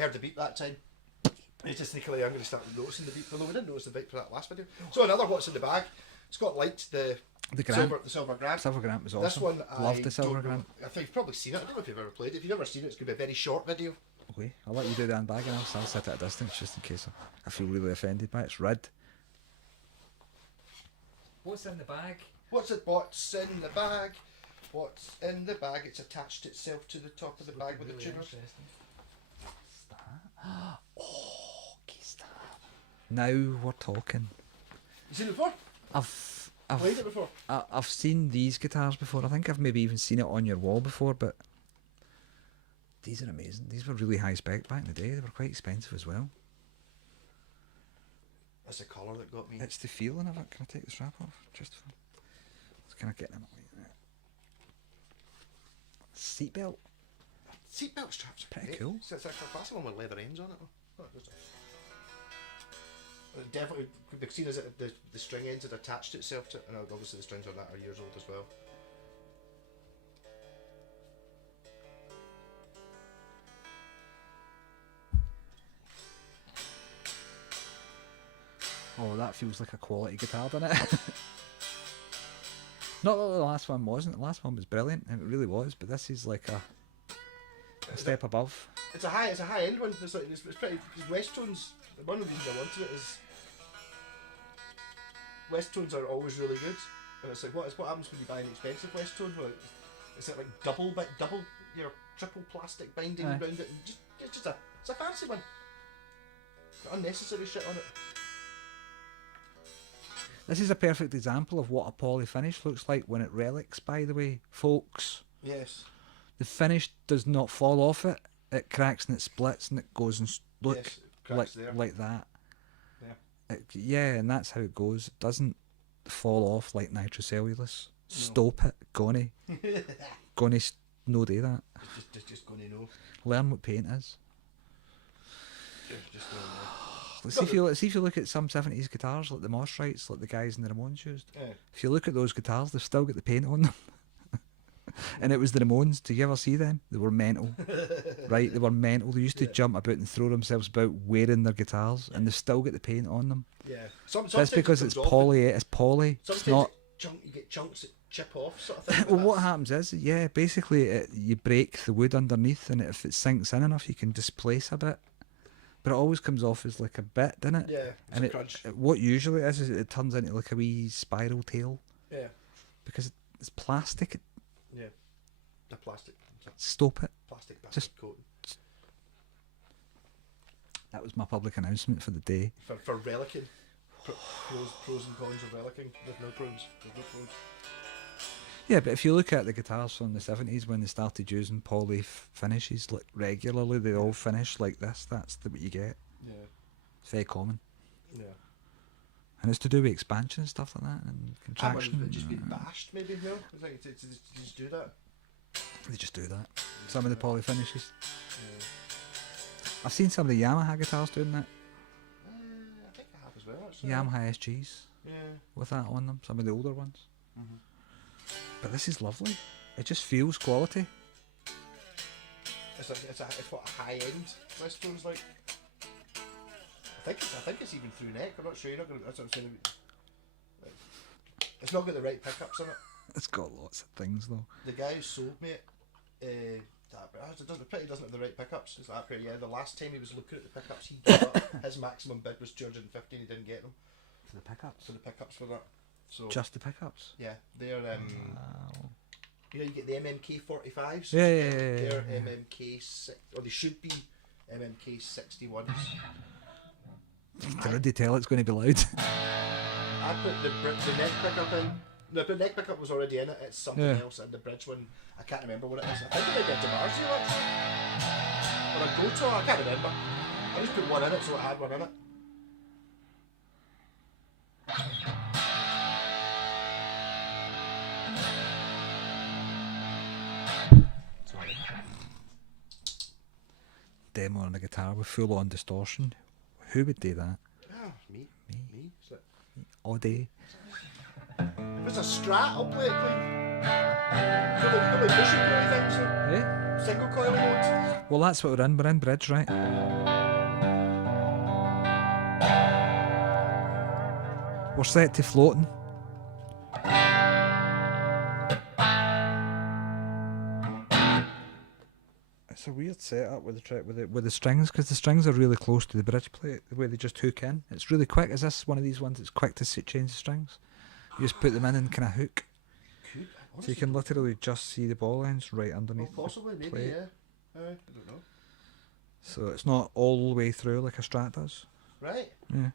heard the beep that time. It's just sneakily, I'm going to start noticing the beep. Although we didn't notice the beep for that last video. So another what's in the bag. Scott liked the silver grant. Silver grant was awesome. This one, loved the silver grant. I think you've probably seen it. I don't know if you've ever played it. If you've never seen it, it's going to be a very short video. Okay, I'll let you do the unbagging. I'll sit at a distance just in case I feel really offended by it. It's red. What's in the bag? What's in the bag? What's in the bag? It's attached itself to the top of the bag with the tuners. Oh, geez, that. Now we're talking. You seen it before? I've played it before. I've seen these guitars before. I think I've maybe even seen it on your wall before, but these are amazing. These were really high spec back in the day. They were quite expensive as well. That's the colour that got me. It's the feeling of it. Can I take the strap off? Just for... Can I get them? Seatbelt. Seatbelt straps are pretty great. cool. It's actually a classic one with leather ends on it. Oh, definitely, the scene is that the string ends had attached itself to it, and obviously the strings on that are years old as well. Oh, that feels like a quality guitar, doesn't it? Not that the last one wasn't. The last one was brilliant, and it really was. But this is like a step above. It's a high end one. It's pretty. Westones. One of the reasons I wanted it is Westones are always really good, and it's like what happens when you buy an expensive Westone? Well, it's like double, triple plastic binding around it. And it's a fancy one. Got unnecessary shit on it. This is a perfect example of what a poly finish looks like when it relics, by the way, folks. Yes. The finish does not fall off it. It cracks and it splits and it goes and like that. Yeah. And that's how it goes. It doesn't fall off like nitrocellulose. No. Stop it, Gonny. Gonny's no do that. Just gonna know. Learn what paint is. Just know. Let's see if you look at some 70s guitars like the Moss Rights, like the guys in the Ramones used. Yeah. If you look at those guitars, they've still got the paint on them. And it was the Ramones. Did you ever see them? They were mental. Right? They were mental. They used to jump about and throw themselves about wearing their guitars, and they've still got the paint on them. Yeah. That's because it's poly. It's poly. Sometimes it's not. You get chunks that chip off, sort of thing. Well, what happens is, basically you break the wood underneath, and if it sinks in enough, you can displace a bit. But it always comes off as like a bit, doesn't it? Yeah, and what usually is it turns into like a wee spiral tail. Yeah. Because it's plastic. Yeah. The plastic. Stop it. Plastic coating. That was my public announcement for the day. For relicking. Pros and cons of relicking. There's no pros. Yeah, but if you look at the guitars from the 70s when they started using poly finishes like regularly, they all finish like this. That's what you get. Yeah. It's very common. Yeah. And it's to do with expansion and stuff like that and contraction. Just be bashed, maybe. No, it's like to just do that. They just do that. Some of the poly finishes. Yeah. I've seen some of the Yamaha guitars doing that. I think I have as well. Actually. Yamaha SGs. Yeah. With that on them. Some of the older ones. Mm-hmm. But this is lovely. It just feels quality. It's what a high end Westone's like. I think it's even through neck. I'm not sure. You're not gonna. That's what I'm saying. It's not got the right pickups on it. It's got lots of things though. The guy who sold me it, doesn't have the right pickups. It's that pair. Yeah, the last time he was looking at the pickups, he gave up. His maximum bid was 215. He didn't get them. For the pickups. For the pickups for that. So just the pickups. Yeah, they're you know, you get the MMK 45s. Yeah. They're MMK 6, or they should be MMK 61s. Can already tell it's going to be loud. I put the neck pickup in. No, the neck pickup was already in it. It's something else, and the bridge one, I can't remember what it is. I think it might be a DiMarzio actually, or a Goto. I can't remember. I just put one in it, so it had one in it. Demo on a guitar with full on distortion. Who would do that? Ah, me. All day. If it's a Strat, I'll play it clean. Fully bushy things. Eh? single coil mode. Well, that's what we're in. We're in bridge, right? We're set to floating. It's a weird setup with the strings, because the strings are really close to the bridge plate, the way they just hook in. It's really quick. Is this one of these ones that's quick to change the strings? You just put them in and kind of hook. So you can literally just see the ball ends right underneath. Well, possibly, the maybe, plate. yeah. I don't know. So it's not all the way through like a Strat does. Right. Yeah.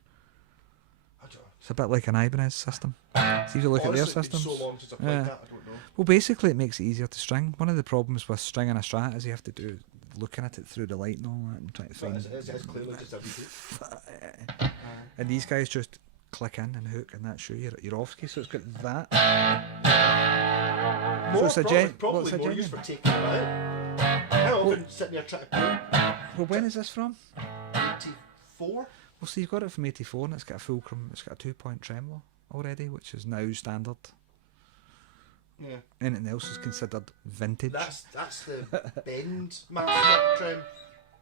I don't know. It's a bit like an Ibanez system. See if you look Honestly, at their it's been systems. so long since I've played Yeah. that, I don't know. Well, basically, it makes it easier to string. One of the problems with stringing a Strat is you have to do looking at it through the light and all that, and trying to But find. it's clearly just a reboot. And these guys just click in and hook, and that's your off key. So it's got that. More, it's a probably what's a more genuine? use for taking them out. How often sitting there trying to play Well, when is this from? 84? Well, see, you've got it from '84, and it's got a fulcrum. It's got a 2-point tremolo already, which is now standard. Yeah. Anything else is considered vintage. That's the bend master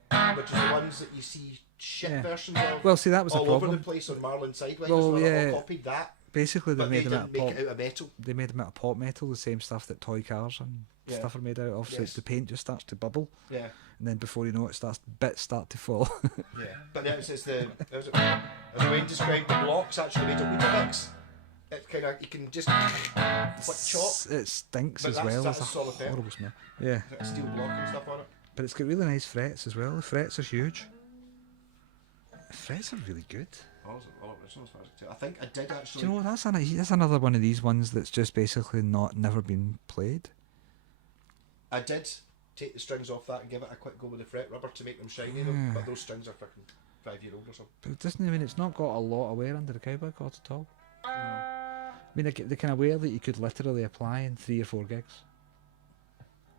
trem, which is the ones that you see shit Yeah. versions of. Well, see, that was all the over problem. the place on Marlin Sidewinders. Well, where they yeah. all copied that, Basically, they but they made them out didn't of make pop. it out of metal. They made them out of pop metal, the same stuff that toy cars and Yeah. stuff are made out of. So Yes. the paint just starts to bubble, Yeah, and then before you know it, bits start to fall. yeah. But then it's the as Wayne described, the blocks actually made of Weetabix. It kind of you can just like chop. It stinks But as that's- well. that's It's a solid paint. horrible smell. Yeah, A steel block and stuff on it. but it's got really nice frets as well. The frets are huge. The frets are really good. All original as far as I can tell. I think I did Do actually. you know what? That's another one of these ones that's just basically never been played. I did take the strings off that and give it a quick go with the fret rubber to make them shiny Yeah. though. But those strings are fucking 5-year-old or something. But it doesn't. I mean, it's not got a lot of wear under the cowboy cord at all. I mean, the kind of wear that you could literally apply in 3 or 4 gigs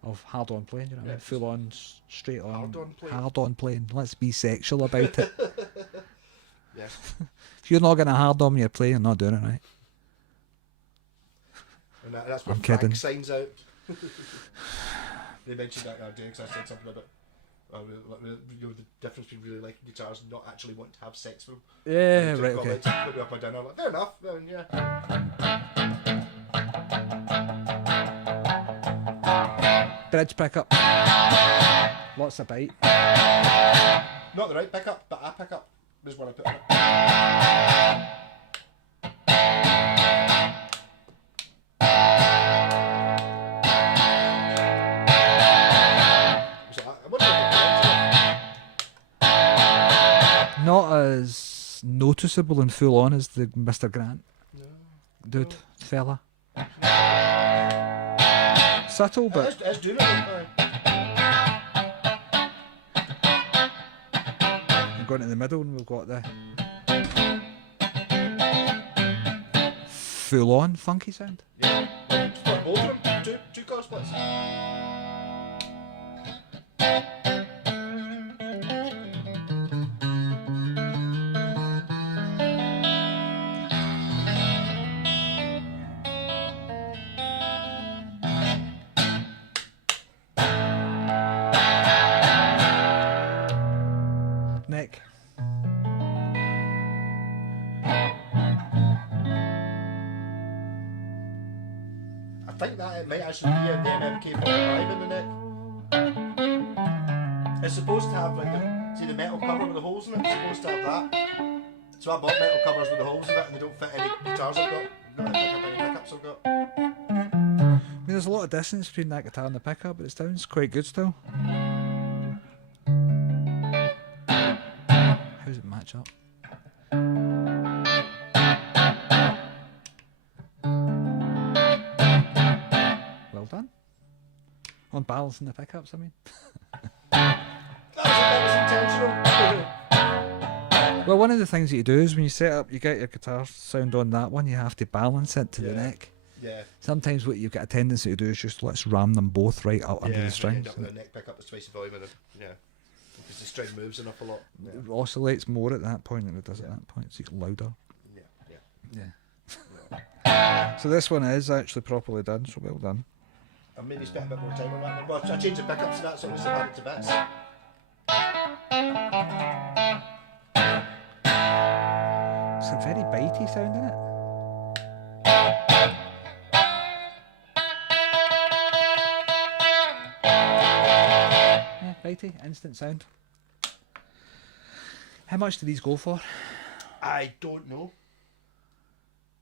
of hard-on playing. You know what I mean? Yeah. Full-on, straight-on, Hard-on playing. hard-on playing. Let's be sexual about it. Yeah. If you're not getting a hard-on when you're playing, you're not doing it right. And that's when I'm Frank kidding. signs out. They mentioned that the other day because I said something about you know, the difference between really liking guitars and not actually wanting to have sex with them. Yeah, And right, got okay. like to put me up my dinner. Like, fair enough. Then, yeah. Bridge pickup. Lots of bite. Not the right pickup, but a pickup was what I put on it. Was it I wonder if it Not as noticeable and full-on as the Mr. Grant. No. Dude, fella. Subtle, but It's doing it. I'm going in the middle and we've got the full-on funky sound. Yeah. Split both of them. Two chord splits. Nick. I think that it might actually be in the MMK45 in the neck. It's supposed to have like the metal cover with the holes in it. It's supposed to have that. So I bought metal covers with the holes in it, and they don't fit any guitars I've got. Don't pick up any pickups I've got. I mean, there's a lot of distance between that guitar and the pickup, but it sounds quite good still. How does it match up? Well done. On balancing the pickups, I mean. That was intentional. Well, one of the things that you do is when you set up, you get your guitar sound on that one, you have to balance it to the Yeah. neck. Yeah. Sometimes what you've got a tendency to do is just let's ram them both right up under the You strings. end up with a neck pickup that's twice the volume, and yeah, because the string moves an awful lot. Yeah. It oscillates more at that point than it does at that point, so it's louder. Yeah. Yeah. So this one is actually properly done, so well done. I'll maybe spend a bit more time on that one. But I changed the pickups and that, so it's about to bits. It's a very bitey sound, isn't it? Yeah, bitey, instant sound. How much do these go for? I don't know.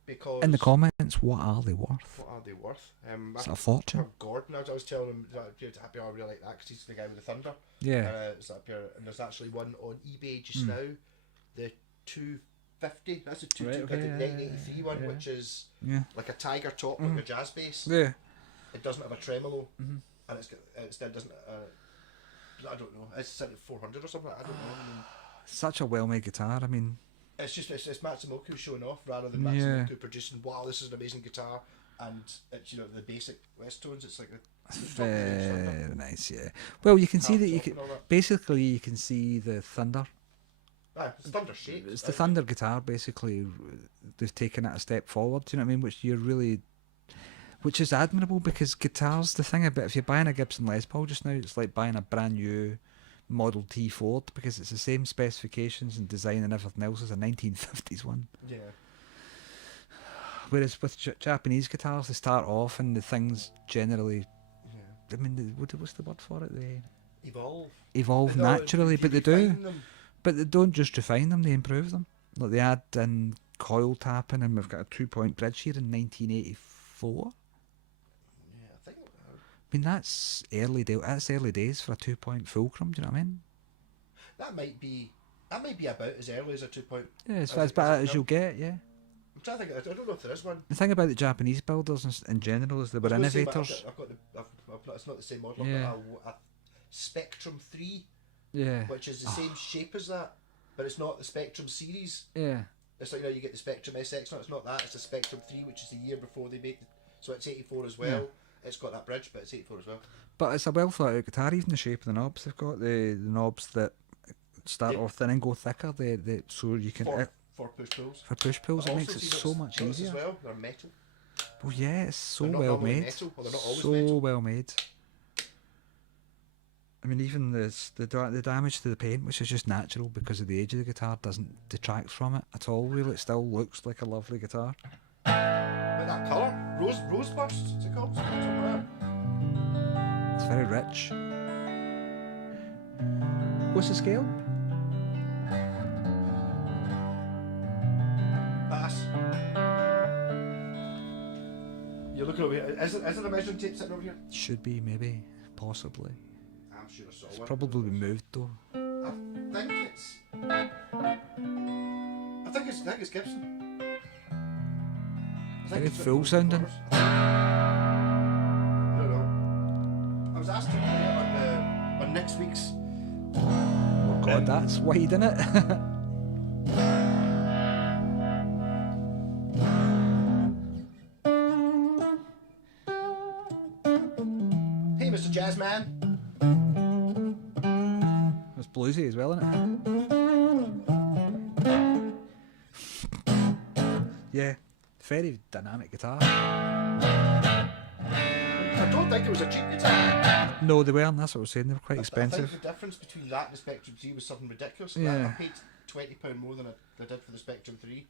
Because In the comments, what are they worth? what are they worth? It's a fortune. For Gordon, I was telling him that happy I really like that because he's the guy with the thunder. Yeah. It's up here, and there's actually one on eBay just now, the 250. That's the 1983 one, yeah. which is Yeah. like a tiger top with a jazz bass. Yeah. It doesn't have a tremolo, and it doesn't. I don't know. It's set at 400 or something. I don't know. I mean, Such a well-made guitar. I mean, it's Matsumoku showing off rather than Matsumoku producing. Wow, this is an amazing guitar, and it's the basic Westones. It's like very nice. Yeah. Well, you can see that basically you can see the Thunder. It's Thunder shaped. It's the Thunder guitar. Basically, they've taken it a step forward. Do you know what I mean? Which is admirable because guitars. The thing about if you're buying a Gibson Les Paul just now, it's like buying a brand new Model T Ford because it's the same specifications and design and everything else as a 1950s one. Yeah. Whereas with Japanese guitars, they start off and the things generally. Yeah. I mean, what's the word for it? They evolve naturally, but they do. Them. But they don't just refine them; they improve them. Like they add in coil tapping, and we've got a 2-point bridge here in 1984. Yeah, I think. I mean, that's early days for a 2-point fulcrum. Do you know what I mean? That might be about as early as a 2-point. Yeah, it's as bad as you'll get. Yeah. I'm trying to think. I don't know if there is one. The thing about the Japanese builders in general is they were innovators. It's not the same model. Yeah. I've got a Spectrum 3. Yeah. Which is the same shape as that, but it's not the Spectrum series. Yeah. It's like you get the Spectrum SX. No, it's not that. It's the Spectrum 3, which is the year before they made it. So it's 84 as well. Yeah. It's got that bridge, but it's 84 as well. But it's a well thought out guitar. Even the shape of the knobs, they've got the knobs that start off thin and go thicker. So you can for push pulls. For push pulls, it makes it so much easier. As well, they're metal. Oh yeah, it's so they're not well made. Metal, well, they're not always so metal. well made. I mean, even the damage to the paint, which is just natural because of the age of the guitar, doesn't detract from it at all. Really, it still looks like a lovely guitar. But that colour, rose burst, is it called? It's very rich. What's the scale? Bass. You're looking over here. Is it a measuring tape sitting over here? Should be, maybe, possibly. I'm sure I saw It's one. probably been moved though. I think it's Gibson. Very full sounding. I don't know. I was asked to play on next week's. Oh god, that's wide, isn't it? Hey, Mr. Jazzman. It's bluesy as well, isn't it? Yeah, very dynamic guitar. I don't think it was a cheap guitar. No, they weren't. That's what I was saying. They were quite expensive. I think the difference between that and the Spectrum 3 was something ridiculous. Yeah. I paid £20 more than I did for the Spectrum 3,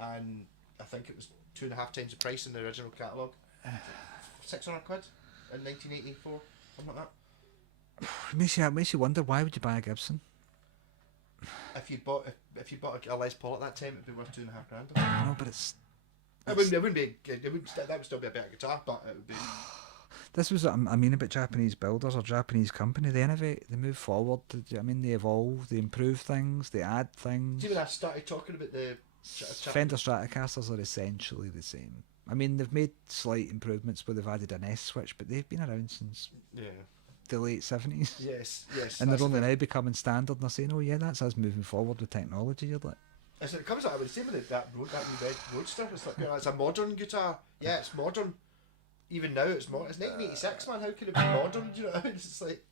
and I think it was 2.5 times the price in the original catalogue. £600 in 1984, something like that. It makes you wonder, why would you buy a Gibson? If you bought a Les Paul at that time, it'd be worth £2.5 grand. I know, but it's That would still be a better guitar, but it would be. this was what I mean about Japanese builders or Japanese company. They innovate, they move forward. They evolve, they improve things, they add things. See, when I started talking about the Fender Stratocasters are essentially the same. I mean, they've made slight improvements where they've added an S switch, but they've been around since the late 70s. Yes. And they're only now becoming standard, and they're saying, oh yeah, that's us moving forward with technology. You're like, as it comes out, I would say with that new red Roadster, it's like it's a modern guitar. Yeah, it's modern. Even now, it's modern. It's 1986, man. How can it be modern? Do you know what I mean? It's just like,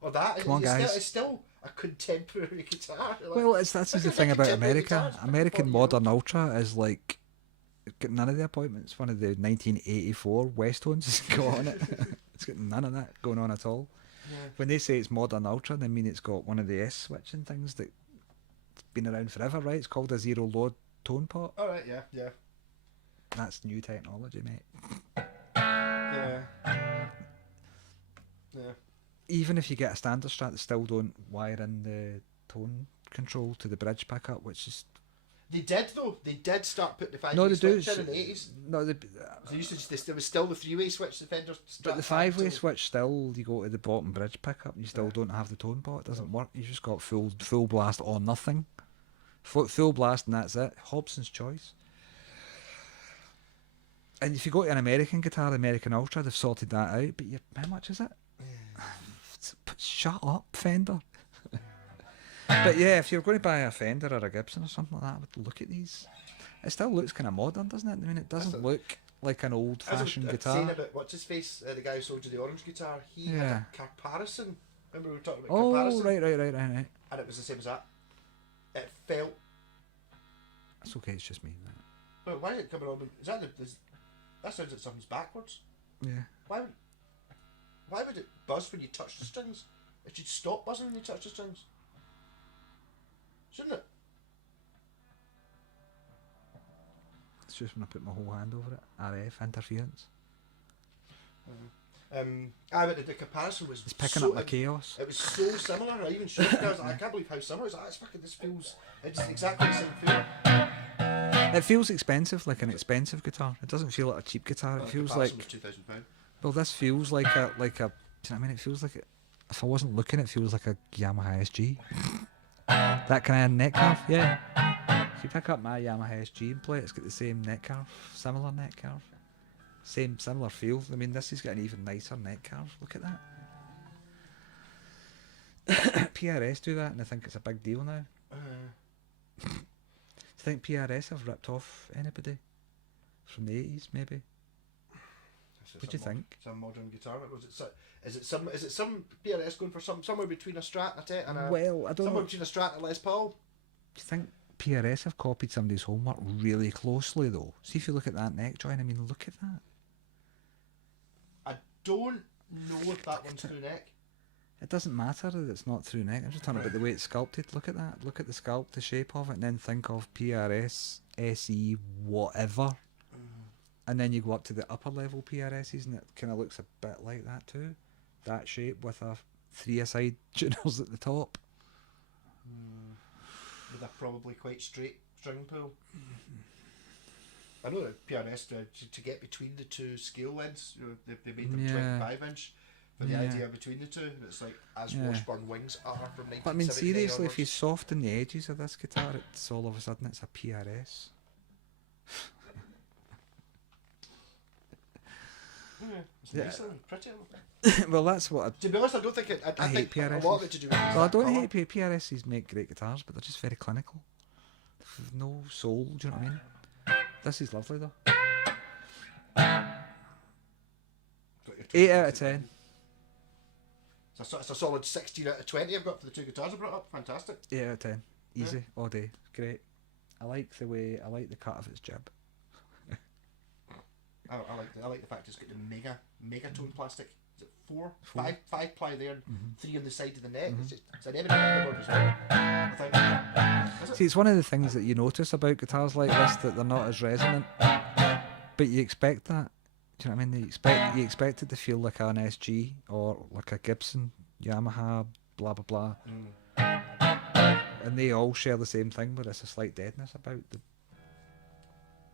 or that. Come on, guys. It's still a contemporary guitar. Like, well, that's the thing about America. American modern ultra is like got none of the appointments. One of the 1984 Westones has got on it. It's got none of that going on at all. Yeah. When they say it's modern ultra, they mean it's got one of the S switching things that's been around forever, right? It's called a zero load tone pot. All right. Yeah. Yeah. That's new technology, mate. Yeah. Yeah. Even if you get a standard Strat, they still don't wire in the tone control to the bridge pickup, which is They did though. They did start putting the 5-way no, they do. switch in the 80s. No, They used to just, there was still the 3-way switch. The Fender but the 5-way switch still, you go to the bottom bridge pickup, and you still don't have the tone pot. It doesn't work. You just got full blast or nothing. Full blast and that's it. Hobson's choice. And if you go to an American guitar, American Ultra, they've sorted that out. But how much is it? Shut up, Fender. But yeah, if you're going to buy a Fender or a Gibson or something like that, I would look at these. It still looks kind of modern, doesn't it? I mean, it doesn't look like an old-fashioned guitar. Saying about what's his face, the guy who sold you the orange guitar. He had a comparison. Remember we were talking about comparison? Right. And it was the same as that. It felt. It's okay. It's just me. But why is it coming on? Is that that sounds like something's backwards. Yeah. Why would it buzz when you touch the strings? It should stop buzzing when you touch the strings. Shouldn't it? It's just when I put my whole hand over it. RF interference. But the comparison was. It's picking so, up the chaos. It was so similar. I even showed you guys. I can't believe how similar. It's fucking. This feels. It's exactly the same feel. It feels expensive, like an expensive guitar. It doesn't feel like a cheap guitar. It feels like. Was £2,000. Well, this feels like a. Do you know what I mean? It feels like. If I wasn't looking, it feels like a Yamaha SG. That kind of neck carve, yeah. If you pick up my Yamaha SG and play it, it's got the same neck carve, similar neck carve, similar feel. I mean, this has got an even nicer neck carve. Look at that. PRS do that, and I think it's a big deal now. Do you think PRS have ripped off anybody from the 80s? Maybe. What do you think? It's a modern guitar. Is it some PRS going for somewhere between a Strat and a Tet and a? Well, I don't somewhere know. between a Strat and a Les Paul. Do you think PRS have copied somebody's homework really closely though? See if you look at that neck joint. I mean, look at that. I don't know if that one's through neck. It doesn't matter that it's not through neck. I'm just talking about the way it's sculpted. Look at that. Look at the sculpt, the shape of it, and then think of PRS, SE, whatever. And then you go up to the upper level PRSs, and it kind of looks a bit like that too. That shape with a 3-a-side tuners at the top. With a probably quite straight string pull. I know that PRS to get between the two scale lengths, they made them 25-inch for the idea between the two. And it's like as Washburn Wings are from 1979 But I mean, seriously, onwards. if you soften the edges of this guitar, it's all of a sudden it's a PRS. It's nicer and prettier. Well, that's what To be honest, I don't think I hate think PRSs. a lot of it to do with Well, I don't hate PRSs make great guitars, but they're just very clinical. They've no soul, do you know what I mean? This is lovely though. 8 out of 10. It's a solid 16 out of 20 I've got for the two guitars I brought up. Fantastic. 8 out of 10. Easy, all day. Great. I like the cut of its jib. I like the fact it's got the mega tone plastic. Is it four? Five ply there, and 3 on the side of the neck. It's an evident board as well. I think. See, it's one of the things that you notice about guitars like this, that they're not as resonant. But you expect that. Do you know what I mean? You expect it to feel like an SG or like a Gibson, Yamaha, blah blah blah. And they all share the same thing, but it's a slight deadness about the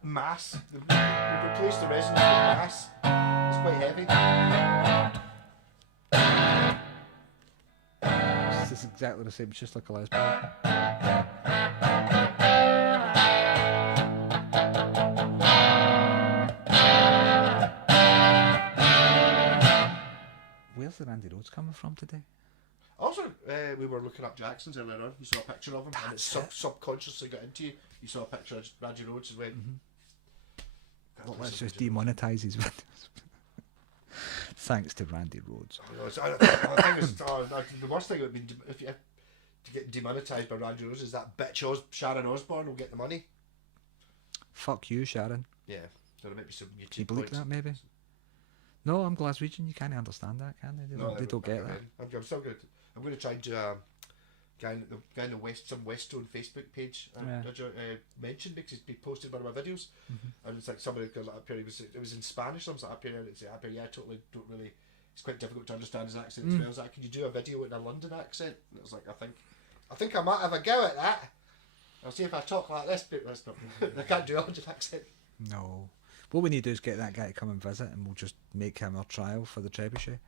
mass. We've replaced the resonance with mass. It's quite heavy. It's exactly the same. It's just like a Les Paul. Where's the Randy Rhoads coming from today? Also, we were looking up Jackson's earlier on. You saw a picture of him, and it subconsciously got into you. You saw a picture of Randy Rhoads and went. Well, let's just demonetise his videos. Thanks to Randy Rhoads. The worst thing would be if you to get demonetised by Randy Rhoads is that bitch Sharon Osbourne will get the money. Fuck you, Sharon. Yeah, so there might be some Can you YouTube believe points. that, maybe? No, I'm Glaswegian. You can't understand that, can they? They don't get that. I'm still good. I'm going to try and do a guy in the some westone Facebook page. Mentioned because he's posted one of my videos, and it's like somebody goes up here. It was in Spanish. I was like up here, and it's up here. Yeah, I totally don't really. It's quite difficult to understand his accent as well. I was like, can you do a video in a London accent? And it was like, I think I might have a go at that. I'll see if I talk like this, but that's not. I can't do a London accent. No. What we need to do is get that guy to come and visit, and we'll just make him our trial for the trebuchet.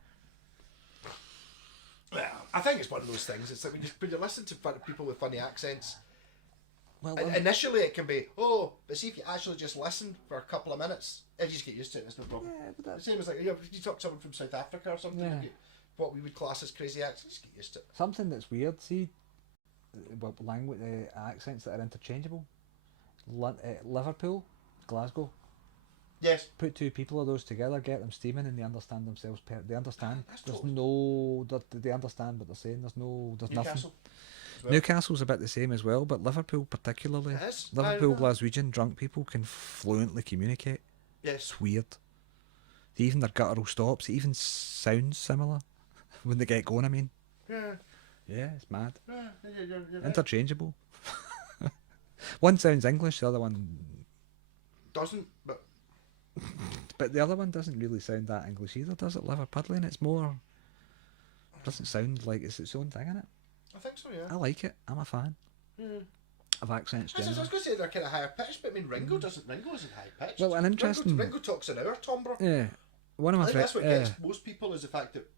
Well, I think it's one of those things. It's like when you listen to people with funny accents. Well, initially it can be, but see if you actually just listen for a couple of minutes, if you just get used to it, it's no problem. Yeah, but the same as like, if you talk to someone from South Africa or something, what we would class as crazy accents, just get used to it. Something that's weird, see, language accents that are interchangeable. Liverpool, Glasgow. Yes. Put two people of those together, get them steaming, and they understand themselves. They understand. There's totally... no. They understand what they're saying. There's Newcastle nothing. Well. Newcastle's a bit the same as well, but Liverpool particularly. Liverpool Glaswegian drunk people can fluently communicate. Yes. It's weird. Even their guttural stops, it even sounds similar when they get going. I mean. Yeah. Yeah, it's mad. Yeah, you're interchangeable. One sounds English, the other one doesn't. But the other one doesn't really sound that English either, does it? Liverpudlian. It's more. Doesn't sound like it's its own thing, innit? I think so, yeah. I like it. I'm a fan. Of accents. I was going to say they're kind of higher pitched, but I mean Ringo isn't high pitched. Well, an interesting. Ringo talks an hour timbre. Yeah. One of my friends. That's what gets most people is the fact that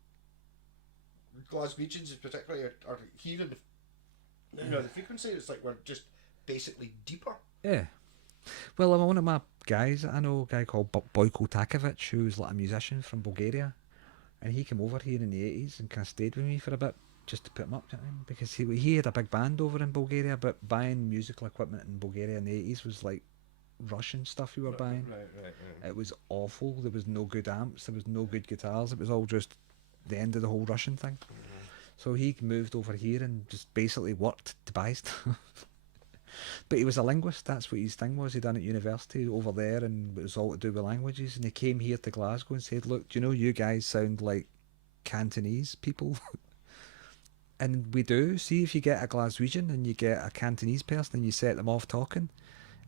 Glaswegians, particularly, are hearing the frequency. It's like we're just basically deeper. Yeah. Well, one of my guys, I know a guy called Bojko Takovic, who's like a musician from Bulgaria, and he came over here in the 80s and kind of stayed with me for a bit just to put him up, you know, because he had a big band over in Bulgaria, but buying musical equipment in Bulgaria in the 80s was like Russian stuff you were buying. Right. It was awful. There was no good amps, there was no good guitars, it was all just the end of the whole Russian thing. So he moved over here and just basically worked to buy stuff. But he was a linguist, that's what his thing was. He'd done at university over there, and it was all to do with languages. And he came here to Glasgow and said, look, do you know you guys sound like Cantonese people? And we do. See, if you get a Glaswegian and you get a Cantonese person and you set them off talking,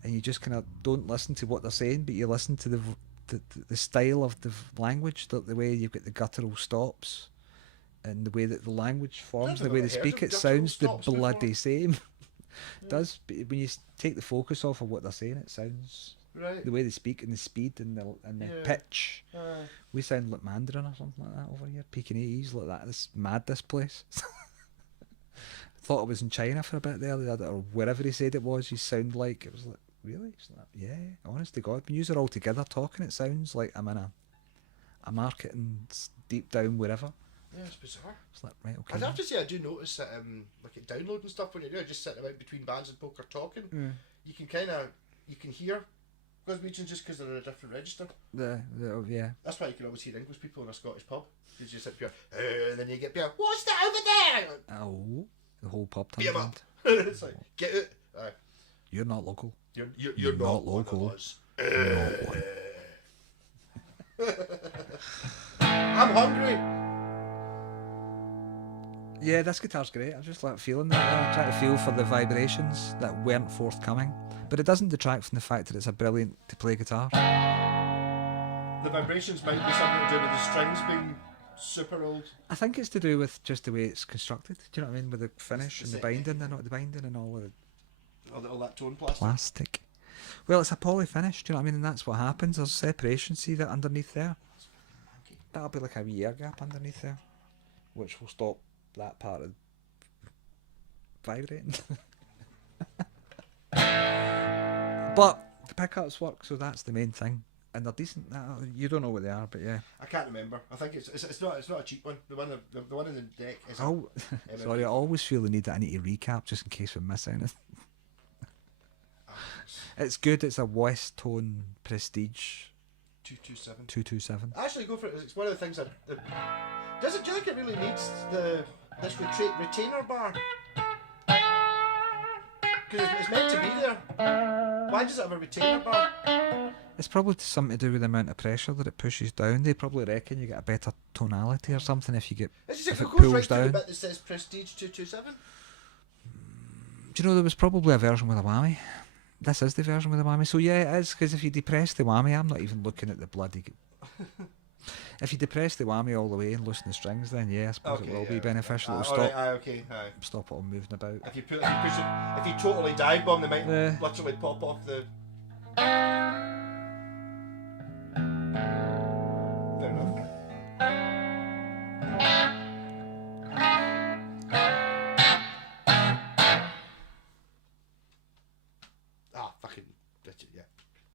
and you just kind of don't listen to what they're saying, but you listen to the style of the language, the way you've got the guttural stops, and the way that the language forms, the way they speak, it sounds the bloody same. Does, but when you take the focus off of what they're saying, it sounds the way they speak and the speed and the pitch. We sound like Mandarin or something like that over here. Pekingese like that. This mad, this place. Thought I was in China for a bit there, or wherever he said it was. You sound like it was like really. Like, yeah, honest to God, when you're all together talking, it sounds like I'm in a market and deep down wherever. Yeah, it's bizarre. It's like, right, okay. I'd have to say I do notice that like at downloading stuff when you're just sitting about between bands and poker talking, you can hear Glaswegians just because they're in a different register. Yeah. That's why you can always hear English people in a Scottish pub. Because you sit here, and then you get beer. What's that over there? Oh, the whole pub turns around. It's like, get it. You're not local. You're not local. One of us. Not one. I'm hungry. Yeah, this guitar's great. I'm just like feeling that. I'm trying to feel for the vibrations that weren't forthcoming. But it doesn't detract from the fact that it's a brilliant to play guitar. The vibrations might be something to do with the strings being super old. I think it's to do with just the way it's constructed. Do you know what I mean? With the finish and the binding and all of all that tone plastic. Plastic. Well, it's a poly finish. Do you know what I mean? And that's what happens. There's separation. See that underneath there? That'll be like a wee air gap underneath there, which will stop that part of vibrating. But the pickups work, so that's the main thing, and they're decent. You don't know what they are, but yeah. I can't remember. I think it's not a cheap one. The one in the deck is. Sorry, I always feel the need that I need to recap just in case we miss anything. It's good. It's a Westone Prestige 227. Actually, go for it. It's one of the things that. Do you think it really needs this retainer bar? Because it's meant to be there. Why does it have a retainer bar? It's probably something to do with the amount of pressure that it pushes down. They probably reckon you get a better tonality or something if you get If if it it goes right pulls to the down. bit that says Prestige 227. Do you know there was probably a version with a whammy? This is the version with a whammy. So yeah, it is, because if you depress the whammy, I'm not even looking at the bloody. If you depress the whammy all the way and loosen the strings, then yeah, I suppose it will be beneficial. It'll Alright, okay, aye. stop it all moving about. If you push it, if you totally dive bomb, they might Yeah. literally pop off the.